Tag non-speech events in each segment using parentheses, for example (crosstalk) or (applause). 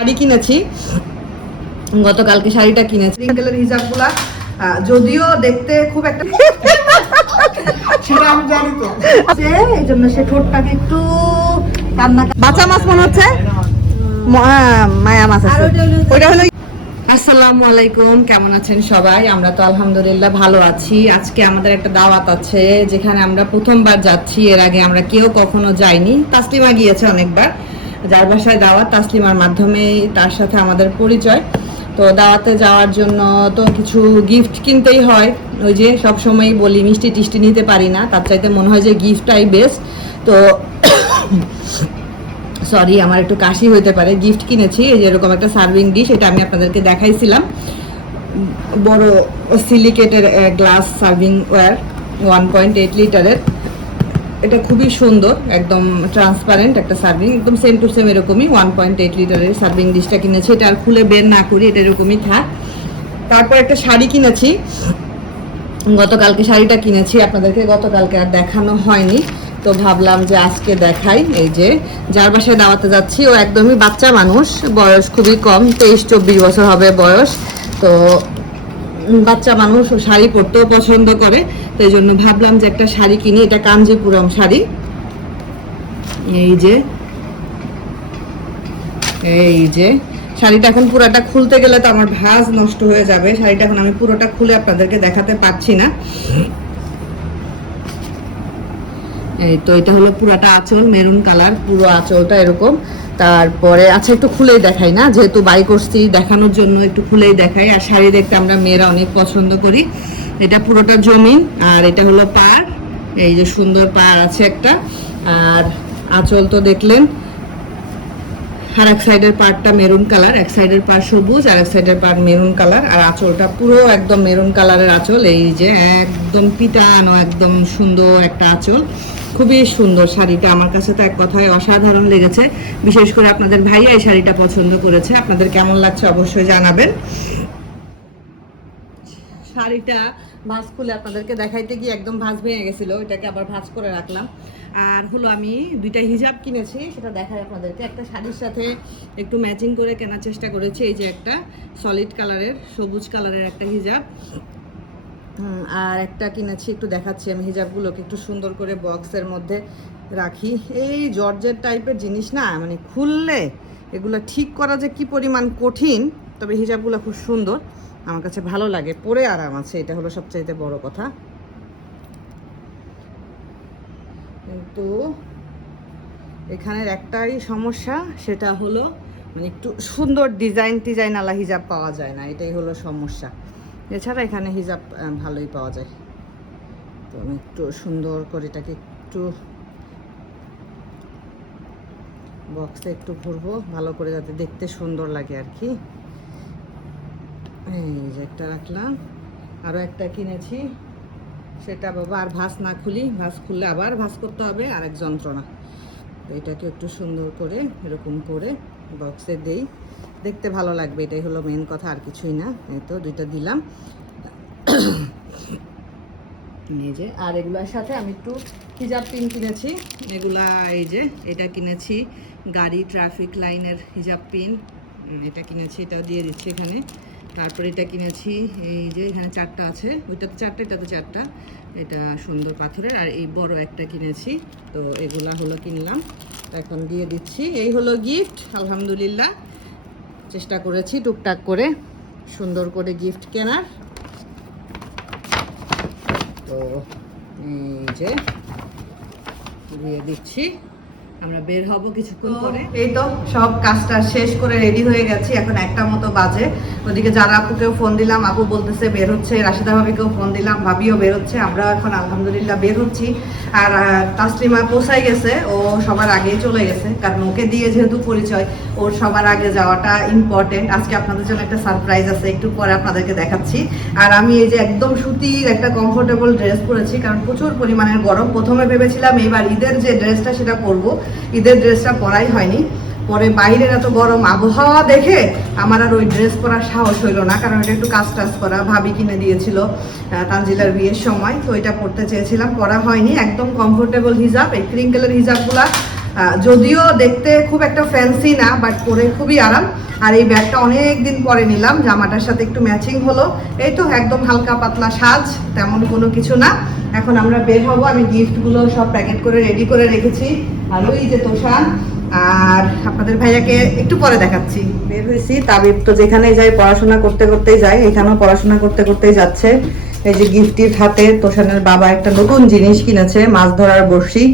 শাড়ি কিনেছি। গতকালকে শাড়িটা কিনেছি। রিঙ্কেলের হিজাবগুলা যদিও দেখতে খুব একটা এই জন্য সে ঠোঁটটাকে একটু কান্না মাছ মনে হচ্ছে? মায়া মাছ আছে। ওইটা হলো আসসালামু আলাইকুম কেমন আছেন সবাই? আমরা তো আলহামদুলিল্লাহ ভালো আছি। আজকে আমাদের একটা দাওয়াত আছে যেখানে আমরা প্রথমবার যাচ্ছি। এর আগে আমরা কেউ কখনো যাইনি। তাসলিমা গিয়েছে অনেকবার। যার বাসায় দাওয়াত তাসলিমার মাধ্যমে তার সাথে আমাদের পরিচয়। তো দাওয়াতে যাওয়ার জন্য তো কিছু গিফট কিনতেই হয়। ওই যে সব সময় বলি, মিষ্টি টিষ্টি নিতে পারি না, তার চাইতে মনে হয় যে গিফটটাই বেস্ট তো (coughs) সরি আমার একটু কাশি হইতে পারে। গিফট কিনেছি, এই যে এরকম একটা সার্ভিং ডিশ এটা আমি আপনাদেরকে দেখাইছিলাম। বড় সিলিকেটের glass serving ware one point eight লিটারের এটা খুবই সুন্দর, একদম ট্রান্সপারেন্ট একটা সার্ভিং একদম সেম টু সেম এরকমই ওয়ান পয়েন্ট এইট লিটারের সার্ভিং ডিশটা কিনেছি। এটা আর খুলে বের না করি, এটা এরকমই থাক। তারপর একটা শাড়ি কিনেছি। গতকালকে শাড়িটা কিনেছি, আপনাদেরকে গতকালকে আর দেখানো হয়নি। তো ভাবলাম যে আজকে দেখাই, এই যে যার বাসায় দাওয়াতে যাচ্ছি, ও একদমই বাচ্চা মানুষ, বয়স খুবই কম, তেইশ চব্বিশ বছর হবে বয়স। তো বাচ্চা মানুষ শাড়ি পরতেও পছন্দ করে, তো এই জন্য ভাবলাম যে একটা শাড়ি কিনি, এটা কাঞ্জিপুরম শাড়ি। এই যে এই যে, শাড়িটা এখন পুরোটা খুলতে গেলে তো আমার ভাঁজ নষ্ট হয়ে যাবে, শাড়িটা এখন আমি পুরোটা খুলে আপনাদেরকে দেখাতে পারছি না। এই তো, এটা হলো পুরাটা আঁচল, মেরুন কালার, পুরো আঁচলটা এরকম। তারপরে আচ্ছা একটু খুলেই দেখাই না? যেহেতু বাই করছি, দেখানোর জন্য একটু খুলেই দেখাই। আর শাড়ি দেখতে আমরা মেয়েরা অনেক পছন্দ করি। এটা পুরোটা জমিন, আর এটা হলো পার এই যে সুন্দর পার আছে একটা। আর আঁচল তো দেখলেন আর এক সাইডের পার্টটা মেরুন কালার, এক সাইডের পার সবুজ, আর এক সাইডের পার মেরুন কালার। আর আঁচলটা পুরো একদম মেরুন কালারের আঁচল, এই যে একদম পিটানো, একদম সুন্দর একটা আঁচল। খুবই সুন্দর শাড়িটা, আমার কাছে তো এক কথায় অসাধারণ লেগেছে। বিশেষ করে আপনাদের ভাইয়া এই শাড়িটা পছন্দ করেছে। আপনাদের কেমন লাগছে অবশ্যই জানাবেন। শাড়িটা ভাঁজ খুলে আপনাদেরকে দেখাইতে গিয়ে একদম ভাঁজ ভেঙে গেছিল এটাকে আবার ভাঁজ করে রাখলাম। আর হলো আমি দুইটা হিজাব কিনেছি, সেটা দেখাই আপনাদেরকে। একটা শাড়ির সাথে একটু ম্যাচিং করে কেনার চেষ্টা করেছি, এই যে একটা সলিড কালারের সবুজ কালারের একটা হিজাব। আর একটা কিনেছি, একটু দেখাচ্ছি আমি হিজাবগুলোকে, একটু সুন্দর করে বক্সের মধ্যে রাখি। এই জর্জের টাইপের জিনিস না মানে খুললে এগুলো ঠিক করা যে কি পরিমাণ কঠিন, তবে হিজাবগুলো খুব সুন্দর। আমার কাছে ভালো লাগে পরে আরাম আছে, এটা হলো সবচাইতে বড় কথা। কিন্তু এখানের একটাই সমস্যা, সেটা হলো মানে একটু সুন্দর ডিজাইন টিজাইন আলা হিজাব পাওয়া যায় না, এটাই হলো সমস্যা। এছাড়া এখানে হিজাব ভালোই পাওয়া যায়। তো আমি একটু সুন্দর করে এটাকে একটু বক্সে একটু ভরবো ভালো করে যাতে দেখতে সুন্দর লাগে আর কি। এই যে একটা রাখলাম। আরও একটা কিনেছি। সেটা বাবা আর ভাঁজ না খুলি, ভাঁজ খুললে আবার ভাঁজ করতে হবে, আর এক যন্ত্রণা। তো এটাকে একটু সুন্দর করে এরকম করে বক্সে দেই। দেখতে ভালো লাগবে, এটাই হলো মেন কথা, আর কিছুই না। এই তো দুইটা দিলাম। এই যে, আর এগুলোর সাথে আমি একটু হিজাব পিন কিনেছি। এগুলা এই যে, এটা কিনেছি গাড়ি ট্রাফিক লাইনের হিজাব পিন এটা কিনেছি, এটাও দিয়ে দিচ্ছি এখানে। তারপর এটা কিনেছি, এই যে এখানে চারটা আছে। ওইটাতে চারটা, এটাতে চারটা। এটা সুন্দর পাথরের। আর এই বড় একটা কিনেছি। তো এগুলা হলো কিনলাম। এখন দিয়ে দিচ্ছি। এই হলো গিফট আলহামদুলিল্লাহ। চেষ্টা করেছি টুকটাক করে সুন্দর করে গিফট কেনার। তো এই যে দিয়ে দিচ্ছি। আমরা বের হব কিছুক্ষণ পরে। এই তো সব কাজটা শেষ করে রেডি হয়ে গেছি। এখন একটা মতো বাজে। ওদিকে যারা আপুকেও ফোন দিলাম আপু বলতেছে বের হচ্ছে রাশিদা ভাবিকেও ফোন দিলাম ভাবিও বের হচ্ছে আমরা এখন আলহামদুলিল্লাহ বের হচ্ছি। আর তাসলিমা পৌঁছাই গেছে ও সবার আগেই চলে গেছে কারণ ওকে দিয়ে যেহেতু পরিচয় ওর সবার আগে যাওয়াটা ইম্পর্টেন্ট আজকে আপনাদের জন্য একটা সারপ্রাইজ আছে একটু পরে আপনাদেরকে দেখাচ্ছি। আর আমি এই যে একদম সুতির একটা কমফোর্টেবল ড্রেস পরেছি কারণ প্রচুর পরিমাণের গরম। প্রথমে ভেবেছিলাম এবার ঈদের যে ড্রেসটা সেটা পরবো ঈদের ড্রেসটা পরাই হয়নি। পরে বাইরের এত গরম আবহাওয়া দেখে আমার আর ওই ড্রেস পরার সাহস হইল না, কারণ এটা একটু কাজ টাজ করা। ভাবি কিনে দিয়েছিল তানজিলার বিয়ের সময়, তো এটা পরতে চেয়েছিলাম, পরা হয়নি। একদম কমফোর্টেবল হিজাব, এই ক্রিঙ্কেলের হিজাবগুলা যদিও দেখতে খুব একটা ফ্যান্সি না বাট পরে খুবই আরাম। আর এই ব্যাগটা অনেক দিন পরে নিলাম, জামাটার সাথে একটু ম্যাচিং হলো। এই তো একদম হালকা পাতলা সাজ, তেমন কোনো কিছু না। এখন আমরা বের হব, আমি গিফটগুলো সব প্যাকেট করে রেডি করে রেখেছি। আর ওই যে তোষান, আর আপনাদের ভাইয়াকে একটু পরে দেখাচ্ছি। বের হয়েছি, তাবিব তো যেখানে যাই পড়াশোনা করতে করতেই যায়, এখানেও পড়াশোনা করতে করতেই যাচ্ছে। এই যে গিফটির হাতে তোষানের বাবা একটা নতুন জিনিস কিনেছে মাছ ধরার বড়শি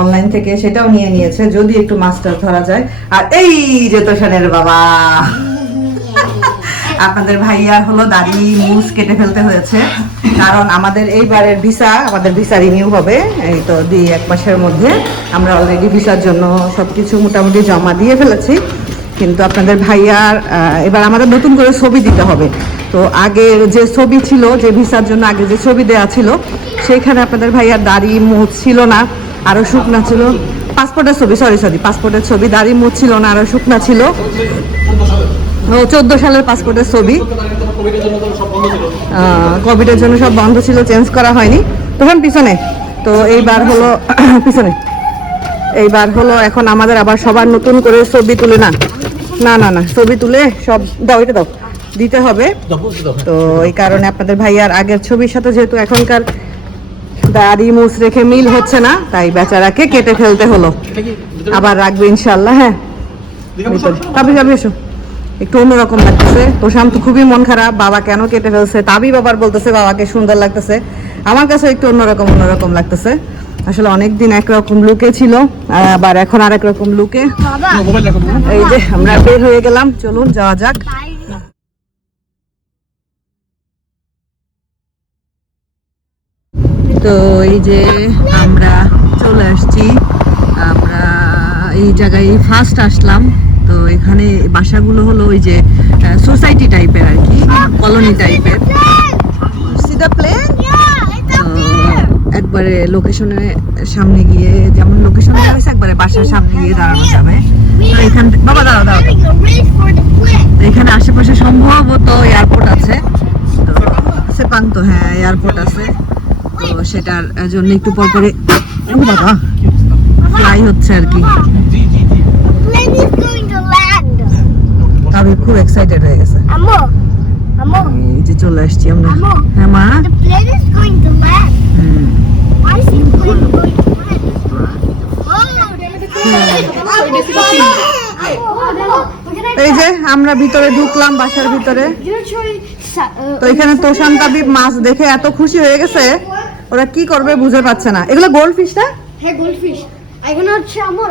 অনলাইন থেকে সেটাও নিয়ে নিয়েছে যদি একটু মাছটা ধরা যায়। আর এই যে তোষানের বাবা। (laughs) আপনাদের ভাইয়া হলো দাড়ি মুস কেটে ফেলতে হয়েছে। কারণ আমাদের এইবারের ভিসা আমাদের ভিসা রিনিউ হবে এই তো দুই এক মাসের মধ্যে। আমরা অলরেডি ভিসার জন্য সবকিছু মোটামুটি জমা দিয়ে ফেলেছি। কিন্তু আপনাদের ভাইয়ার এবার আমাদের নতুন করে ছবি দিতে হবে। তো আগের যে ছবি ছিল, যে ভিসার জন্য আগে যে ছবি দেওয়া ছিল সেইখানে আপনাদের ভাইয়ার দাড়ি মুখ ছিল না আরও শুকনা ছিল। পাসপোর্টের ছবি সরি সরি পাসপোর্টের ছবি, দাড়ি মুখ ছিল না আরও শুকনা ছিল। চোদ্দ সালের পাসপোর্টের ছবি। কোভিডের জন্য সব বন্ধ ছিল চেঞ্জ করা হয়নি। তখন পিছনে, তো এইবার হলো, (clears throat) পিছনে। এইবার হলো এখন আমাদের আবার সবার নতুন করে ছবি তুলে না। না না না, ছবি তুলে সব দাও, এটা দাও। দিতে হবে। তো এই কারণে আপনাদের ভাইয়ার আগের ছবির সাথে যেহেতু এখনকার দাড়ি মুছ রেখে মিল হচ্ছে না তাই বেচারাকে কেটে ফেলতে হলো। আবার রাখবে ইনশাল্লাহ হ্যাঁ। তাবি যাবি এসো। একটু অন্যরকম লাগতেছে। তোষাম তো খুবই মন খারাপ বাবা কেন কেটে ফেলছে? তাবি বাবার বলতেছে বাবাকে সুন্দর লাগতেছে। আমার কাছে একটু অন্যরকম অন্যরকম লাগতেছে। আসলে অনেকদিন একরকম লুকে ছিল আবার এখন আরেক রকম লুকে। এই যে আমরা বের হয়ে গেলাম চলুন যাওয়া যাক। তো এই যে আমরা চলে আসছি। আমরা এই জায়গায় ফার্স্ট আসলাম। তো এখানে বাসাগুলো হলো ওই যে সোসাইটি টাইপের আর কি কলোনি টাইপের প্লেন একবারে লোকেশনের সামনে গিয়ে যেমন লোকেশন হয়েছে একবারে বাসার সামনে গিয়ে দাঁড়ানো যাবে। তো এখান বাবা দাঁড়াও দাঁড়াও। এখানে আশেপাশে সম্ভবত এয়ারপোর্ট আছে। তো সেপাং তো হ্যাঁ এয়ারপোর্ট আছে। তো সেটার জন্য একটু পর পরে বাবা ফ্লাই হচ্ছে আর কি। আমি খুব এক্সাইটেড হয়ে গেছে। এই যে চলে আসছি আমরা। হ্যাঁ মা. এই যে আমরা ভিতরে ঢুকলাম, বাসার ভিতরে। তো এখানে তোষান তাবিব মাছ দেখে এত খুশি হয়ে গেছে। ওরা কি করবে বুঝে পাচ্ছে না। এগুলো গোল্ড ফিশ না? হ্যাঁ এখানে হচ্ছে আমার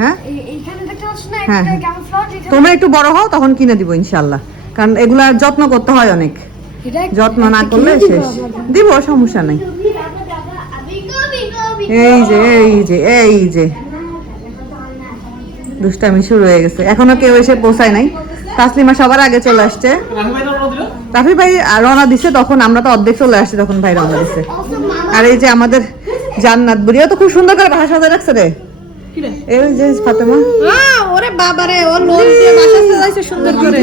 হ্যাঁ? এইখানে দেখতে পাচ্ছ না হ্যাঁ, একটা হ্যাঁ। তোমরা একটু বড় হও তখন কিনে দিব ইনশাল্লাহ কারণ এগুলা যত্ন করতে হয় অনেক। যত্ন না করলে শেষ। দিব সমস্যা নাই। এই যে এই যে এই যে। দুষ্টামি শুরু হয়ে গেছে। এখনও কেউ এসে পৌঁছায় নাই। তাসলিমা সবার আগে চলে আসছে। রাফি ভাই রওনা দিছে তখন আমরা তো অর্ধেক চলে আসছি তখন ভাই রওনা দিছে। আর এই যে আমাদের জান্নাত বুড়িও তো খুব সুন্দর করে ভাষা সাজা রাখছে রে। এই যে ফাতেমা। ওরে বাবারে ও লোন দিয়ে বাসা সাজাইছে সুন্দর করে।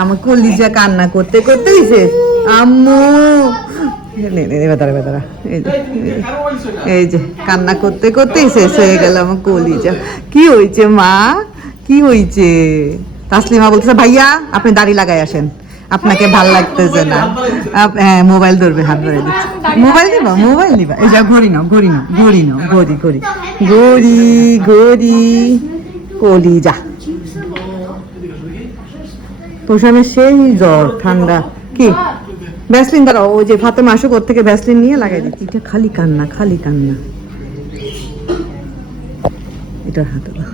আমার কলিজা কান্না করতে করতে দিছে। আম্মু। এই যে, এই যে কান্না করতে করতেই শেষ হয়ে গেল আমার কলিজা। কি হয়েছে মা? কি হয়েছে তাসলিমা বলতেছে, ভাইয়া, আপনি দাড়ি লাগাই আসেন। আপনাকে ভালো লাগতেছে না। হ্যাঁ মোবাইল ধরবে, হাত ধরে দিচ্ছে। মোবাইল দিবা মোবাইল দিবা এই যা, ঘড়ি নাও ঘড়ি নাও ঘড়ি নাও, ঘড়ি ঘড়ি। ঘড়ি ঘড়ি, কলিজা। তোষানের সেই জ্বর, ঠান্ডা। কি? ভ্যাসলিন, দাঁড়াও, ওই যে ফাতেমা আসুক, ওর থেকে ভ্যাসলিন নিয়ে লাগাই দিচ্ছি। এটা খালি কান্না খালি কান্না। এটা হাতে দাও।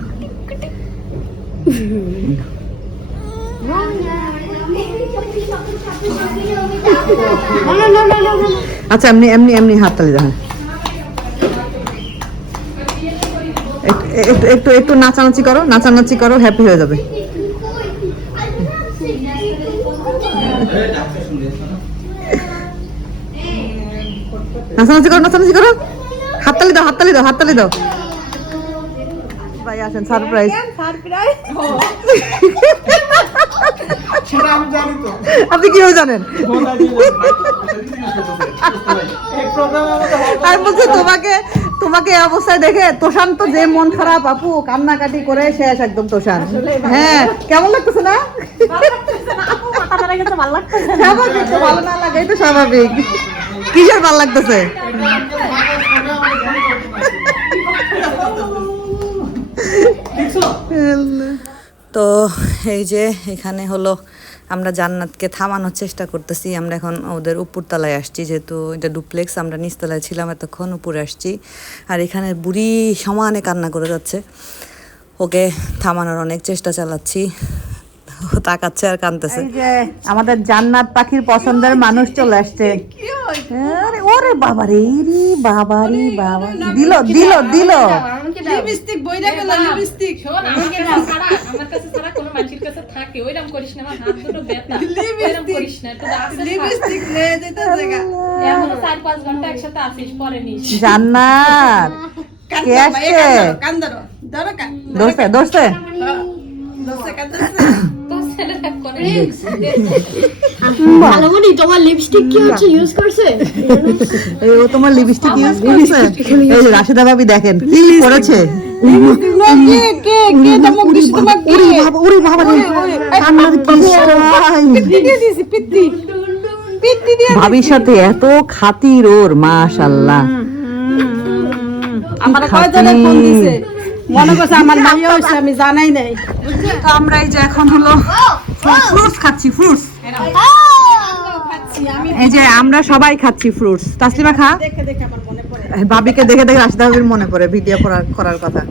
আচ্ছা এমনি এমনি এমনি হাত তালি দাও হ্যাঁ। একটু- একটু একটু একটু নাচানাচি করো নাচানাচি করো হ্যাপি হয়ে যাবে। নাচানাচি করো নাচানাচি করো। হাততালি দাও হাততালি দাও হাততালি দাও। ভাই আসেন সারপ্রাইজ আপনি কীভাবে জানেন? আর বলছে তোমাকে তোমাকে এই অবস্থায় দেখে তোষান তো যে মন খারাপ আপু কান্নাকাটি করে শেষ একদম তোষান। হ্যাঁ কেমন লাগতেছে না? স্বাভাবিক ভালো না লাগাই তো স্বাভাবিক। কিসের ভালো লাগতেছে। তো এই যে এখানে হলো আমরা জান্নাতকে থামানোর চেষ্টা করতেছি, আমরা এখন ওদের উপরতলায় আসছি, যেহেতু এটা ডুপ্লেক্স আমরা নিচতলায় ছিলাম, এতক্ষণ উপরে আসছি। আর এখানে বুড়ি সমানে কান্না করে যাচ্ছে। ওকে থামানোর অনেক চেষ্টা চালাচ্ছি। তাকাচ্ছে আর কানতেছে আমাদের জান্নাত পাখির পছন্দের মানুষ চলে আসছে। আরে ওরে বাবা রে রে বাবা রে বাবা। দিল দিল দিল। লিপস্টিক বইরা গেল লিপস্টিক। শোন, আমার কাছে ছাড়া, আমার কাছে ছাড়া কোনো মানুষের কাছে থাকে, ওইরকম করিস না, আমার হাত দুটো ব্যথা। ওইরকম করিস না, একটু লিপস্টিক লে দিতেছে গা এখনও চার পাঁচ ঘণ্টা একসাথে আছিস, পরে নিস। জান্নাত। কে আসছে? কান্দারো ধরো দোস্তে দোস্তে দোস্তে কান্দারছে তোর ছেলেটা করে ভালো তোমার লিপস্টিক কি হচ্ছে ইউজ করছে? ও তোমার লিপস্টিক ইউজ করছে? এই যে রাশিদা ভাবি দেখেন কি করেছে? কে কে কে দমক দিছ তোমাক কে? ওরে বাবা ওরে বাবা রে কান্নার কি স্টাইল পিত্তি দিছি পিত্তি পিত্তি। দিয়ে ভাবির সাথে এত খাতির ওর মাশাআল্লাহ। আমার কয়জনে ফোন দিছে? মনে করছে আমার মাইয়া হইছে আমি জানাই নাই তো আমরা এই যে এখন হলো ফ্রুটস খাচ্ছি ফ্রুটস এই যে আমরা সবাই খাচ্ছি ফ্রুটস তাসলিমা খা দেখে দেখে আমার মনে পড়ে ভাবিকে দেখে দেখে রাশিদা ভাবির মনে পড়ে ভিডিও করার করার কথা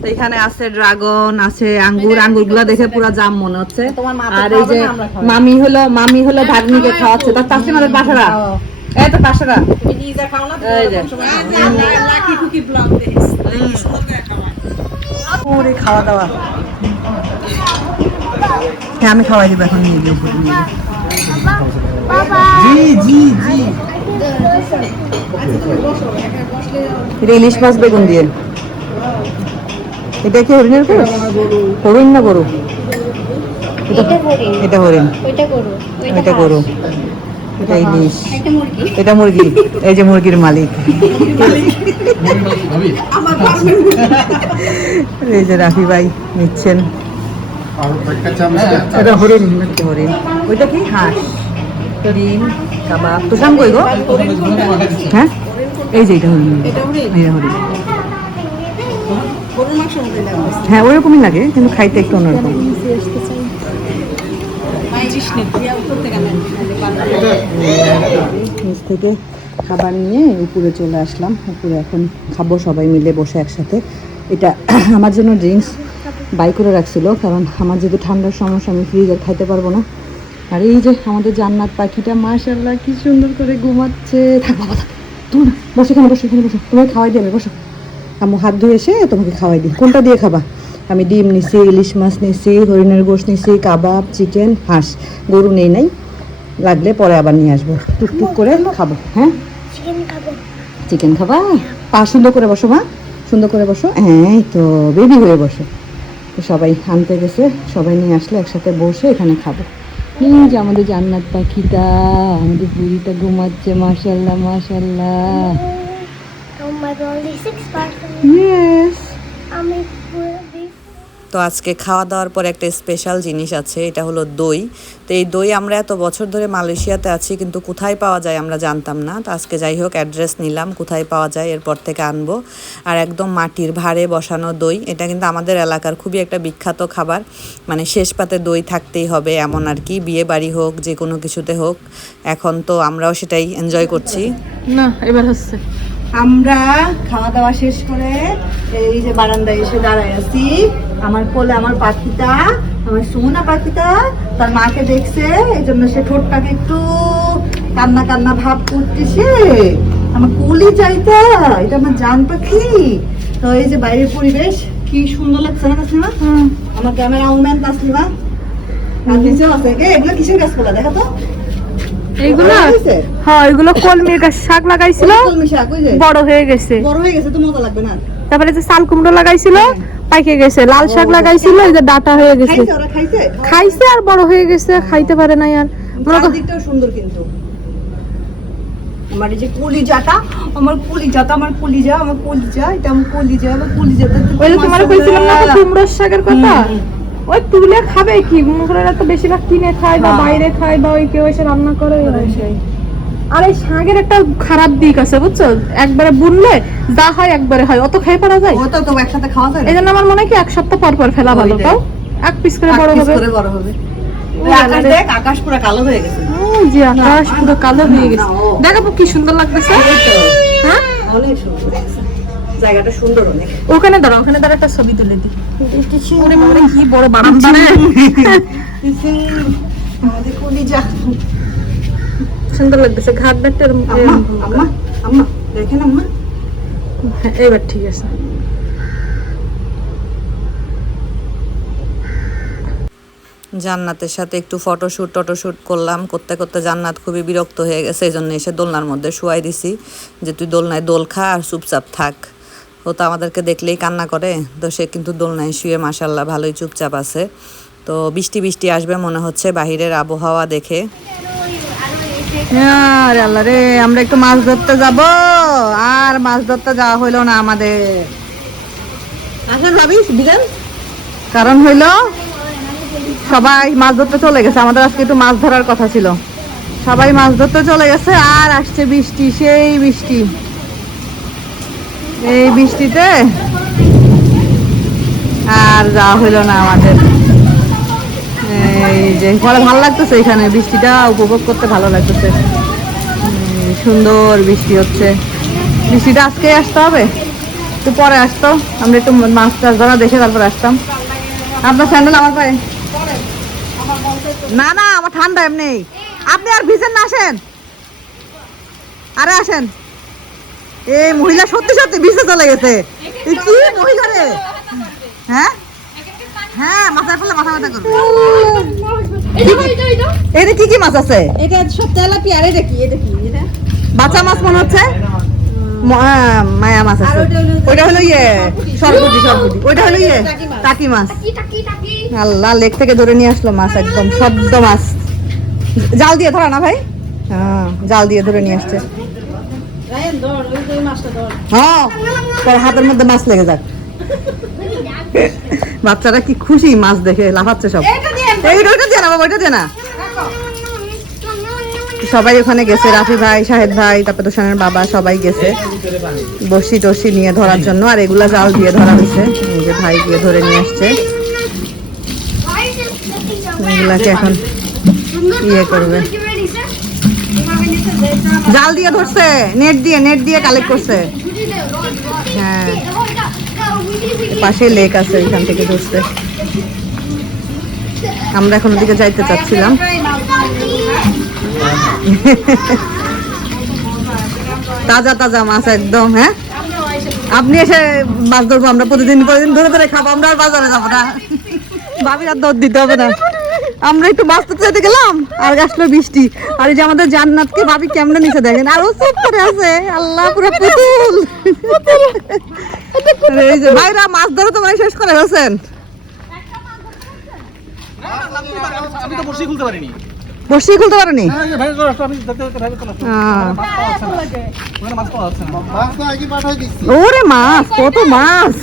তো এখানে আছে ড্রাগন আছে আঙ্গুর আঙ্গুরগুলা দেখে পুরো জাম মনে হচ্ছে আর এই যে মামি হলো মামি হলো ভাগ্নিকে খাওয়াচ্ছে তার তাসলিমাদের পাশারা এই তো পাশারা তুমি নিজে খাও না এই যে ওরে খাওয়া দাওয়া। হ্যাঁ আমি খাওয়াই দিব এখন নিয়ে উপরে নিয়ে জি জি জি। এটা ইলিশ মাছ বেগুন দিয়ে। এটা কি হরিণের গরু হরিণ না গরু? এটা হরিণ। এটা গরু। এটা গরু। এটা ইলিশ। এটা মুরগি। এই যে মুরগির মালিক। এই যে রাফি ভাই নিচ্ছেন। এটা হরিণ। নাকি হরিণ। ওইটা কি? হাঁস। কাবাব। কই গো? হ্যাঁ? এই যে এটা হরিণ। এটা হ্যাঁ ওরকমই লাগে কিন্তু খাইতে একটু অন্যরকম। নিচ থেকে খাবার নিয়ে উপরে চলে আসলাম। উপরে এখন খাব, সবাই মিলে বসে একসাথে। এটা (clears throat) আমার জন্য ড্রিঙ্কস বাই করে রাখছিল, কারণ আমার যেহেতু ঠান্ডার সমস্যা, আমি ফ্রিজে খাইতে পারব না। আর এই যে আমাদের জান্নাত পাখিটা মাশাল্লাহ কি সুন্দর করে ঘুমাচ্ছে। থাক, বাবা না, বসো এখানে বসো এখানে, বসো। তোমাকে খাওয়াই দিই আমি, বসো। আম্মু হাত ধুয়ে এসে তোমাকে খাওয়াই দিই। কোনটা দিয়ে খাবা? আমি ডিম নিছি, ইলিশ মাছ নিছি, হরিণের গোশ নিছি, কাবাব, চিকেন, হাঁস। গরু নেই, নাই। লাগলে পরে আবার নিয়ে আসব। টুকটুক করে খাব হ্যাঁ? চিকেন খাব। পা সুন্দর করে বসো মা। সুন্দর করে বসো। হ্যাঁ তো বেবি হয়ে বসো। তো সবাই আনতে গেছে সবাই নিয়ে আসলে একসাথে বসে এখানে খাব। এই যে আমাদের জান্নাত পাখিটা আমাদের বুড়িটা ঘুমাচ্ছে মাশাল্লাহ Oh তো আজকে খাওয়া দাওয়ার পর একটা স্পেশাল জিনিস আছে, এটা হলো দই। তো এই দই আমরা এত বছর ধরে মালয়েশিয়াতে আছি, কিন্তু কোথায় পাওয়া যায় আমরা জানতাম না। তো আজকে যাই হোক অ্যাড্রেস নিলাম, কোথায় পাওয়া যায়, এরপর থেকে আনব। আর একদম মাটির ভারে বসানো দই, এটা কিন্তু আমাদের এলাকার খুবই একটা বিখ্যাত খাবার। মানে শেষ পাতে দই থাকতেই হবে, এমন আর কি। বিয়ে বাড়ি হোক, যে কোনো কিছুতে হোক, এখন তো আমরাও সেটাই এনজয় করছি। না, এবার হচ্ছে। আমরা খাওয়া দাওয়া শেষ করে এই যে বারান্দায় এসে দাঁড়ায় আছি। আমার কোলে আমার পাখিটা আমার সুমনা পাখিটা তার মাকে দেখছে এই জন্য সে ঠোঁটটাকে একটু কান্না কান্না ভাব করতেছে। আমার কুলি চাইতা এটা আমার জান পাখি। তো এই যে বাইরের পরিবেশ কি সুন্দর লাগছে না তাসলিমা? আমার ক্যামেরা ওম্যান তাসলিমা। আর নিচেও আছে এ, এগুলো কিসের গাছপালা দেখা তো। এইগুলো হ্যাঁ এগুলো কলমির গাছ শাক লাগাইছিল। ওই কলমি শাক, ওই যে। বড় হয়ে গেছে। বড় হয়ে গেছে তো মজা লাগবে না। তারপরে যে চাল কুমড়ো লাগাইছিল পাইকে গেছে। লাল শাক লাগাইছিল এই যে ডাটা হয়ে গেছে। খাইছে ওরা? খাইছে? খাইছে আর বড় হয়ে গেছে খাইতে পারে না আর। সুন্দর কিন্তু। আমার এই যে কলিজাটা আমার কলিজাটা আমার কলিজা আমার কলিজা এটা আমার কলিজা আমার কলিজাটা ওই তোমার কইছিলাম না কুমড়োর শাকের কথা? ওই তুলে খাবে কি? মনে তো বেশিরভাগ কিনে খায় বা হ্যাঁ। বাইরে খায় বা ওই কেউ এসে রান্না করে আর এই শাকের একটা খারাপ দিক আছে বুঝছ? একবারে বুনলে যা হয় একবারে হয় অত খেয়ে পারা যায়? ও তো একসাথে খাওয়া যায়? এই জন্য আমার মনে হয় কি এক সপ্তাহ পর পর ফেলা ভালো। তাও? এক পিস করে বড় হবে। ওই আকাশ। দেখ পুরো কালো হয়ে গেছে। আকাশ পুরো কালো হয়ে গেছে। না, দেখাবো কি সুন্দর লাগতেছে। হ্যাঁ? অনেক সুন্দর। জায়গাটা সুন্দর অনেক। ওখানে দাঁড়া ওখানে দাঁড়া একটা ছবি তুলে দি ওরে বাবারে, কি বড় বারান্দা রে আমাদের কলিজা। সুন্দর লাগতেছে ঘাট আম্মা আম্মা দেখেন আম্মা। এবার ঠিক আছে। জান্নাতের সাথে একটু ফটোশ্যুট টটোশ্যুট করলাম। করতে করতে জান্নাত খুবই বিরক্ত হয়ে গেছে এই জন্য এসে দোলনার মধ্যে শুয়াই দিছি। যে তুই দোলনায় দোল খা আর চুপচাপ থাক। ও তো আমাদেরকে দেখলেই কান্না করে। তো সে কিন্তু দোলনায় শুয়ে মাসাল্লাহ ভালোই চুপচাপ আছে। তো বৃষ্টি বৃষ্টি আসবে মনে হচ্ছে বাহিরের আবহাওয়া দেখে। আরে আল্লাহ রে আমরা একটু মাছ ধরতে যাব। আর মাছ ধরতে যাওয়া হইল না আমাদের। আসেন ভাবিস বিকেল? কারণ হইল সবাই মাছ ধরতে চলে গেছে। আমাদের আজকে একটু মাছ ধরার কথা ছিল। সবাই মাছ ধরতে চলে গেছে আর আসছে বৃষ্টি সেই বৃষ্টি। এই বৃষ্টিতে আর যাওয়া হইল না আমাদের। এই যে, পরে ভালো লাগতেছে এখানে, বৃষ্টিটা উপভোগ করতে ভালো লাগতেছে। সুন্দর বৃষ্টি হচ্ছে। বৃষ্টিটা আজকে আসতে হবে, একটু পরে আসতো। আমরা একটু মাছ টাছ ধরা দেখে তারপর আসতাম। আপনার স্যান্ডেল আমার পায়ে? না না, আমার ঠান্ডা এমনি। আপনি আর ভিজেন না, আসেন। আরে, আসেন। এই মহিলা সত্যি সত্যি ভিজে চলে গেছে। এ কি মহিলা রে? হ্যাঁ? হ্যাঁ মাথায় পড়লে মাথা ব্যথা করবে এটা কি কি মাছ আছে? এটা সব তেলাপিয়া আর এটা কি? এটা কি? এটা? বাচ্চা মাছ মনে হচ্ছে? মায়া মাছ আছে। ওইটা হলো ইয়ে সরপুটি। সরপুটি ওইটা হলো ইয়ে টাকি মাছ। আল্লাহ লেক থেকে ধরে নিয়ে আসলো মাছ একদম শব্দ মাছ। জাল দিয়ে ধরা না ভাই? হ্যাঁ জাল দিয়ে ধরে নিয়ে আসছে। হ্যাঁ তোর হাতের মধ্যে মাছ লেগে যাক। বাচ্চারা কি খুশি মাছ দেখে লাফাচ্ছে সব। এইটা ওইটা দিয়ে না বাবা ওইটা দিয়ে না। সবাই ওখানে গেছে রাফি ভাই শাহেদ ভাই তারপরে তোষানের বাবা সবাই গেছে। বসি টসি নিয়ে ধরার জন্য আর এগুলা জাল দিয়ে ধরা হয়েছে। যে ভাই গিয়ে ধরে নিয়ে আসছে। এগুলাকে এখন ইয়ে করবে। জাল দিয়ে ধরছে, নেট দিয়ে নেট দিয়ে কালেক্ট করছে। হ্যাঁ। পাশে লেক আছে এখান থেকে ধরছে। আমরা এখন ওদিকে যাইতে চাচ্ছিলাম। তাজা তাজা মাছ একদম হ্যাঁ? আপনি এসে মাছ ধরবো, আমরা প্রতিদিন প্রতিদিন ধরে ধরে খাব, আমরা আর বাজারে যাব না। ভাবির আর দিতে হবে না। আমরা একটু মাছ চাইতে গেলাম আর আসলো বৃষ্টি। আর এই যে আমাদের জান্নাতকে ভাবি কেমনে নিচে দেখেন আর ও চুপ করে আছে। আল্লাহ পুরো পুতুল। এই যে ভাইরা মাছ ধরে তোমার শেষ করে গেছেন আমি তো বসে খুলতে পারিনি। খুলতে পারেনি। ওরে মাছ কত মাছ।